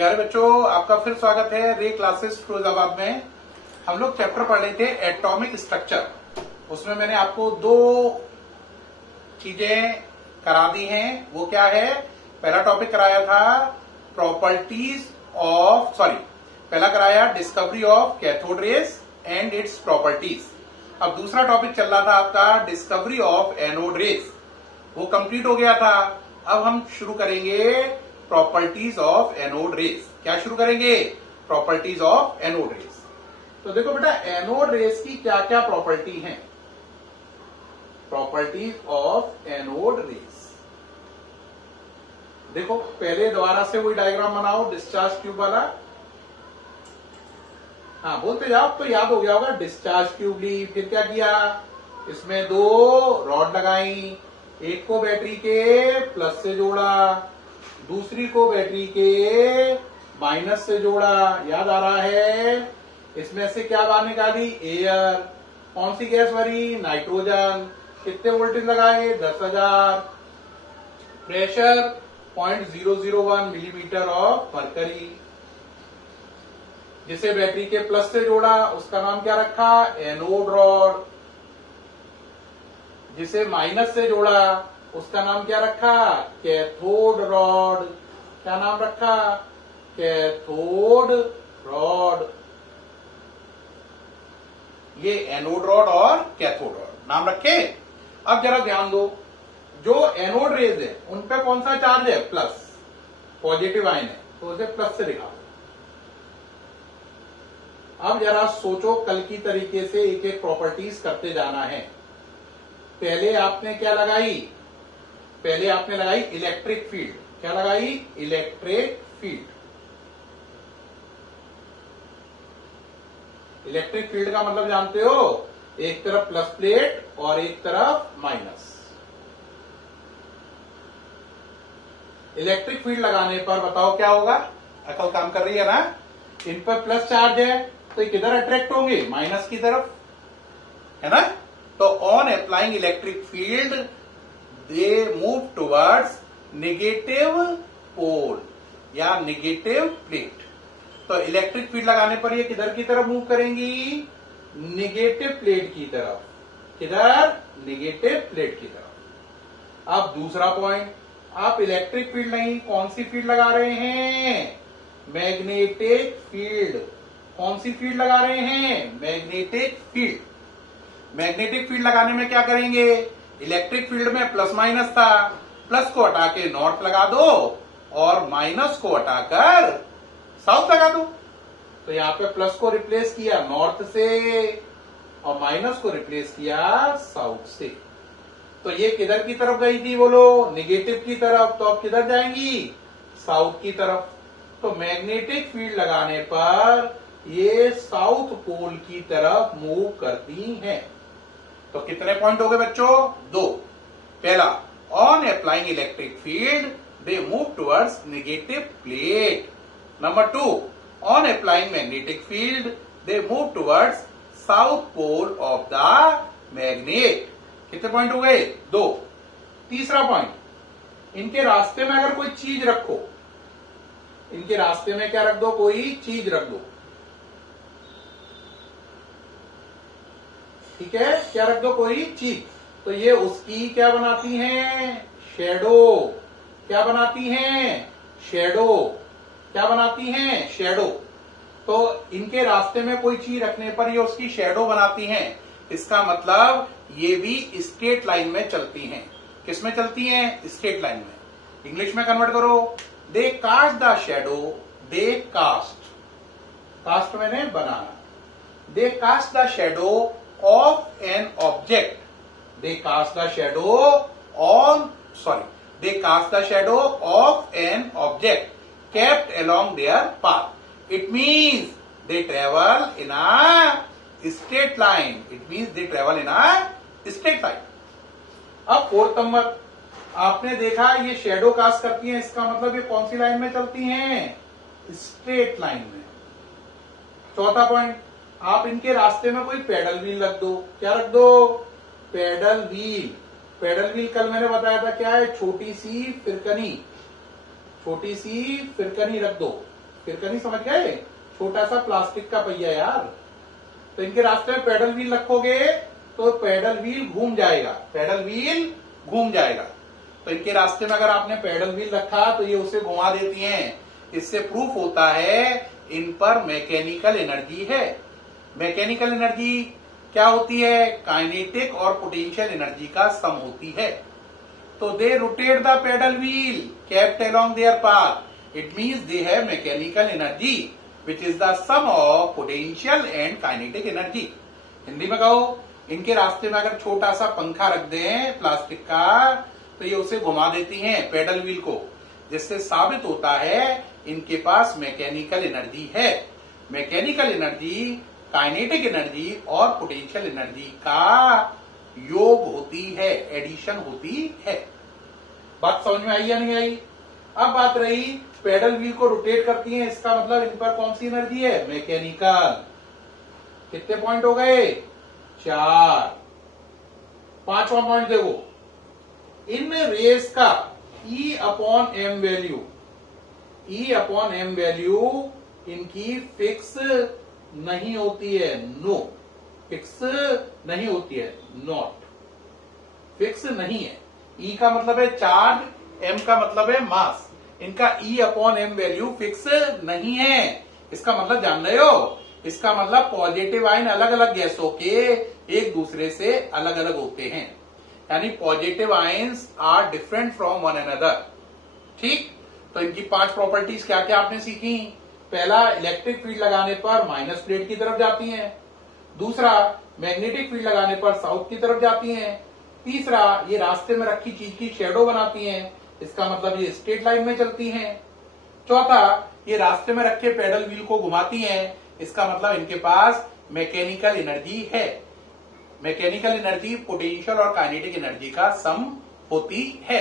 प्यारे बच्चों, आपका फिर स्वागत है रे क्लासेस फिरोजाबाद में। हम लोग चैप्टर पढ़ रहे थे एटॉमिक स्ट्रक्चर। उसमें मैंने आपको दो चीजें करा दी हैं। वो क्या है? पहला टॉपिक कराया था पहला कराया discovery of cathode rays and its properties. अब दूसरा टॉपिक चल रहा था आपका डिस्कवरी ऑफ एनोड रेज। वो कंप्लीट हो गया था। अब हम शुरू करेंगे प्रॉपर्टीज ऑफ एनोड रेज। क्या शुरू करेंगे? Properties of anode rays. तो देखो बेटा, एनोड रेज की क्या क्या प्रॉपर्टी हैं। प्रॉपर्टीज ऑफ एनोड रेज देखो, पहले दोबारा से वही डायग्राम बनाओ, डिस्चार्ज ट्यूब वाला। हाँ, बोलते जाओ तो याद हो गया होगा। डिस्चार्ज ट्यूब ली, फिर क्या किया? इसमें दो रॉड लगाई, एक को बैटरी के प्लस से जोड़ा, दूसरी को बैटरी के माइनस से जोड़ा। याद आ रहा है? इसमें से क्या बाहर निकाली? एयर। कौन सी गैस भरी? नाइट्रोजन। कितने वोल्टेज लगाए? 10,000। Pressure 0.001 millimetre of mercury. जिसे बैटरी के प्लस से जोड़ा उसका नाम क्या रखा? Anode rod. जिसे माइनस से जोड़ा उसका नाम क्या रखा? Cathode rod. क्या नाम रखा? Cathode rod. ये एनोड रॉड और कैथोड रॉड नाम रखे। अब जरा ध्यान दो, जो एनोड रेज है उन पे कौन सा चार्ज है? प्लस। पॉजिटिव आयन है तो उसे प्लस से दिखा दो। अब जरा सोचो, कल की तरीके से एक एक प्रॉपर्टीज करते जाना है। पहले आपने क्या लगाई? पहले आपने लगाई इलेक्ट्रिक फील्ड। क्या लगाई? Electric field. इलेक्ट्रिक फील्ड का मतलब जानते हो? एक तरफ प्लस प्लेट और एक तरफ माइनस। इलेक्ट्रिक फील्ड लगाने पर बताओ क्या होगा? अकल काम कर रही है ना? इन पर प्लस चार्ज है तो ये किधर अट्रैक्ट होंगे? माइनस की तरफ, है ना? तो on applying electric field they move towards negative pole या नेगेटिव प्लेट। तो इलेक्ट्रिक फील्ड लगाने पर ये किधर की तरफ मूव करेंगी? नेगेटिव प्लेट की तरफ। किधर? नेगेटिव प्लेट की तरफ। अब दूसरा पॉइंट, आप इलेक्ट्रिक फील्ड नहीं, कौन सी फील्ड लगा रहे हैं? Magnetic field. कौन सी फील्ड लगा रहे हैं? Magnetic field. मैग्नेटिक फील्ड लगाने में क्या करेंगे? इलेक्ट्रिक फील्ड में प्लस माइनस था, प्लस को हटा के नॉर्थ लगा दो और माइनस को हटाकर साउथ लगा दो। तो यहां पे प्लस को रिप्लेस किया नॉर्थ से और माइनस को रिप्लेस किया साउथ से। तो ये किधर की तरफ गई थी बोलो? नेगेटिव की तरफ। तो अब किधर जाएंगी? साउथ की तरफ। तो मैग्नेटिक फील्ड लगाने पर ये साउथ पोल की तरफ मूव करती हैं। तो कितने पॉइंट हो गए बच्चों? दो। पहला, on applying electric field they move towards negative plate. Number two, on applying magnetic field they move towards south pole of the magnet. कितने पॉइंट हो गए? दो। तीसरा पॉइंट, इनके रास्ते में अगर कोई चीज रखो, इनके रास्ते में क्या रख दो? कोई चीज रख दो। ठीक है, क्या रख दो? कोई चीज। तो ये उसकी क्या बनाती हैं? शैडो। क्या बनाती हैं? शैडो। क्या बनाती हैं? शैडो। तो इनके रास्ते में कोई चीज रखने पर ये उसकी शैडो बनाती हैं। इसका मतलब ये भी स्ट्रेट लाइन में चलती हैं। किस में चलती हैं? स्ट्रेट लाइन में। इंग्लिश में कन्वर्ट करो, they cast the shadow. They cast, cast मैंने बनाना। They cast the shadow of an object. They cast the shadow they cast the shadow of an object kept along their path. It means they travel in a straight line. It means they travel in a straight line. अब fourth number, आपने देखा ये shadow cast करती हैं, इसका मतलब ये कौन सी लाइन में चलती हैं? स्ट्रेट लाइन में। चौथा पॉइंट, आप इनके रास्ते में कोई पेडल व्हील रख दो। क्या रख दो? Pedal wheel. पेडल व्हील कल मैंने बताया था क्या है? छोटी सी फिरकनी। छोटी सी फिरकनी रख दो। फिर कहीं समझ गए, छोटा सा प्लास्टिक का पहिया यार। तो इनके रास्ते में पेडल व्हील रखोगे तो पेडल व्हील घूम जाएगा, पेडल व्हील घूम जाएगा। तो इनके रास्ते में अगर आपने पेडल व्हील रखा तो ये उसे घुमा देती हैं। इससे प्रूफ होता है इन पर मैकेनिकल एनर्जी है। मैकेनिकल एनर्जी क्या होती है? काइनेटिक और पोटेंशियल एनर्जी का सम होती है। तो they rotate the pedal wheel kept along their path, it means they have mechanical energy which is the sum of potential and kinetic energy. Hindi में कहो, इनके रास्ते में अगर छोटा सा पंखा रख दें प्लास्टिक का तो ये उसे घुमा देती हैं पेडल व्हील को, जिससे साबित होता है इनके पास मैकेनिकल एनर्जी है। मैकेनिकल एनर्जी काइनेटिक एनर्जी और पोटेंशियल एनर्जी का योग होती है, एडिशन होती है। बात समझ में आई या नहीं आई? अब बात रही पेडल व्हील को रोटेट करती हैं, इसका मतलब इन पर कौन सी एनर्जी है? मैकेनिकल। कितने पॉइंट हो गए? 4। पांचवा पॉइंट देखो, इन रेस का E upon M value, E upon M value इनकी फिक्स नहीं होती है। नो, फिक्स नहीं होती है, नॉट, फिक्स नहीं है। E का मतलब है चार्ज, M का मतलब है मास। इनका E upon M value fix नहीं है। इसका मतलब जान रहे हो? इसका मतलब पॉजिटिव आयन अलग अलग गैसों के एक दूसरे से अलग अलग होते हैं, यानी positive ions are different from one another. ठीक, तो इनकी 5 प्रॉपर्टीज क्या क्या आपने सीखी? पहला, इलेक्ट्रिक फील्ड लगाने पर माइनस प्लेट की तरफ जाती हैं। दूसरा, मैग्नेटिक फील्ड लगाने पर साउथ की तरफ जाती हैं। तीसरा, ये रास्ते में रखी चीज की शेडो बनाती हैं, इसका मतलब ये स्ट्रेट लाइन में चलती हैं। चौथा, ये रास्ते में रखे पेडल व्हील को घुमाती हैं, इसका मतलब इनके पास मैकेनिकल एनर्जी है। मैकेनिकल एनर्जी पोटेंशियल और काइनेटिक एनर्जी का सम होती है।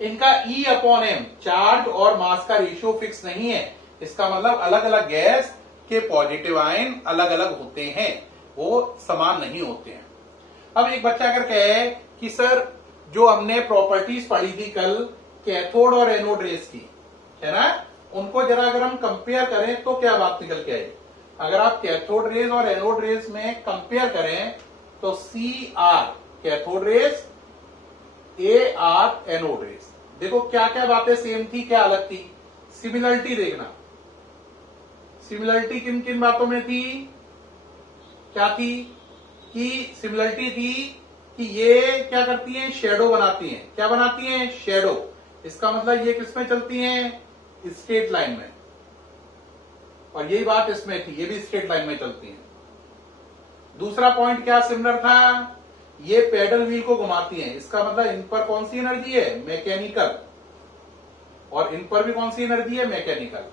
इनका E अपॉन एम चार्ज और मास का रेशियो फिक्स नहीं है, इसका मतलब अलग अलग गैस के पॉजिटिव आयन अलग अलग होते हैं, वो समान नहीं होते हैं। अब एक बच्चा अगर कहे कि सर जो हमने प्रॉपर्टीज पढ़ी थी कल कैथोड और एनोड रेस की, है ना, उनको जरा अगर हम कंपेयर करें तो क्या बात निकल के आएगी? अगर आप कैथोड रेस और एनोड रेस में कंपेयर करें तो CR cathode rays, AR anode rays, देखो क्या क्या बातें सेम थी, क्या अलग थी? सिमिलरिटी देखना, सिमिलरिटी किन किन बातों में थी? क्या थी? कि सिमिलरिटी थी कि ये क्या करती हैं? शेडो बनाती हैं। क्या बनाती हैं? शेडो। इसका मतलब ये किसमें चलती हैं? स्ट्रेट लाइन में। और यही बात इसमें थी, ये भी स्ट्रेट लाइन में चलती हैं। दूसरा पॉइंट क्या सिमिलर था? ये पेडल व्हील को घुमाती हैं, इसका मतलब इन पर कौन सी एनर्जी है? मैकेनिकल। और इन पर भी कौन सी एनर्जी है? मैकेनिकल।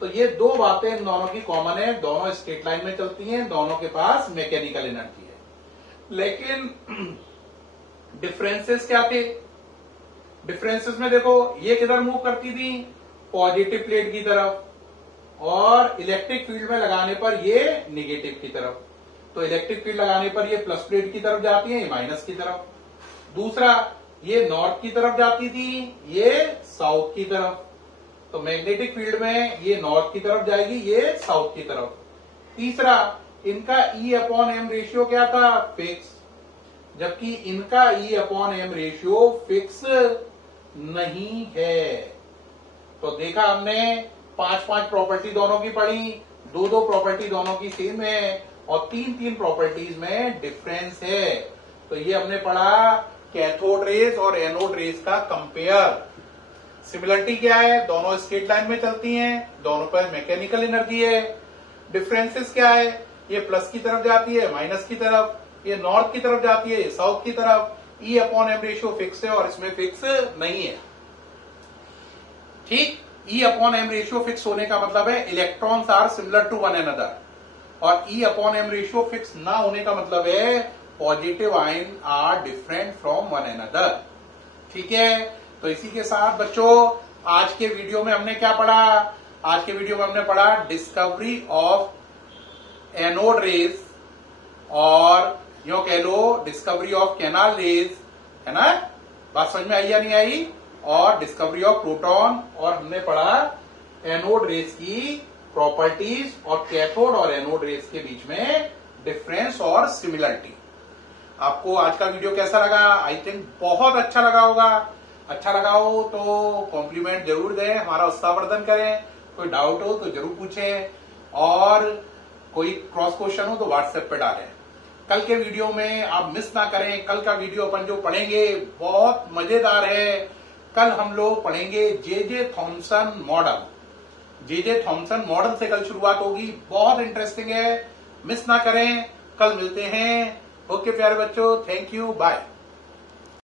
तो ये दो बातें इन दोनों की कॉमन है, दोनों स्ट्रेट लाइन में चलती हैं, दोनों के पास मैकेनिकल एनर्जी है। लेकिन डिफरेंसेस क्या थे? डिफरेंसेस में देखो, ये किधर मूव करती थी? पॉजिटिव प्लेट की तरफ, और इलेक्ट्रिक फील्ड में लगाने पर ये निगेटिव की तरफ। तो इलेक्ट्रिक फील्ड लगाने पर ये प्लस प्लेट की तरफ जाती है, ये माइनस की तरफ। दूसरा, ये नॉर्थ की तरफ जाती थी, ये साउथ की तरफ। तो मैग्नेटिक फील्ड में ये नॉर्थ की तरफ जाएगी, ये साउथ की तरफ। तीसरा, इनका E अपॉन एम रेशियो क्या था? फिक्स, जबकि इनका E upon M ratio fix नहीं है। तो देखा हमने 5 प्रॉपर्टी दोनों की पढ़ी, 2 प्रॉपर्टी दोनों की सेम है, और 3 प्रॉपर्टीज में डिफरेंस है। तो ये हमने पढ़ा कैथोड रेस और एनोड रेस का कंपेयर। सिमिलरिटी क्या है? दोनों स्ट्रेट लाइन में चलती हैं, दोनों पर मैकेनिकल एनर्जी है। डिफरेंसेस क्या है? ये प्लस की तरफ जाती है, माइनस की तरफ, ये नॉर्थ की तरफ जाती है, ये साउथ की तरफ। E upon M ratio fix है और इसमें फिक्स नहीं है। ठीक, E upon M ratio fix होने का मतलब है electrons are similar to one another, और E upon M ratio fix ना होने का मतलब है positive ion are different from one another. ठीक है, तो इसी के साथ बच्चों आज के वीडियो में हमने क्या पढ़ा? आज के वीडियो में हमने पढ़ा डिस्कवरी ऑफ एनोड रेस, और यो कह लो डिस्कवरी ऑफ कैनाल रेस, है ना? बात समझ में आई या नहीं आई? और डिस्कवरी ऑफ प्रोटॉन, और हमने पढ़ा एनोड रेस की प्रॉपर्टीज और कैथोड और एनोड रेस के बीच में डिफरेंस और सिमिलरिटी। आपको आज का वीडियो कैसा लगा? आई थिंक बहुत अच्छा लगा होगा। अच्छा लगा हो तो कॉम्प्लीमेंट जरूर दें, हमारा उत्साहवर्धन करें। कोई डाउट हो तो जरूर पूछें, और कोई क्रॉस क्वेश्चन हो तो व्हाट्सएप पे डालें। कल के वीडियो में आप मिस ना करें। कल का वीडियो अपन जो पढ़ेंगे बहुत मजेदार है। कल हम लोग पढ़ेंगे J Thomson model. J Thomson model से कल शुरुआत होगी, बहुत इंटरेस्टिंग है, मिस ना करें। कल मिलते हैं। ओके प्यारे बच्चों, थैंक यू, बाय।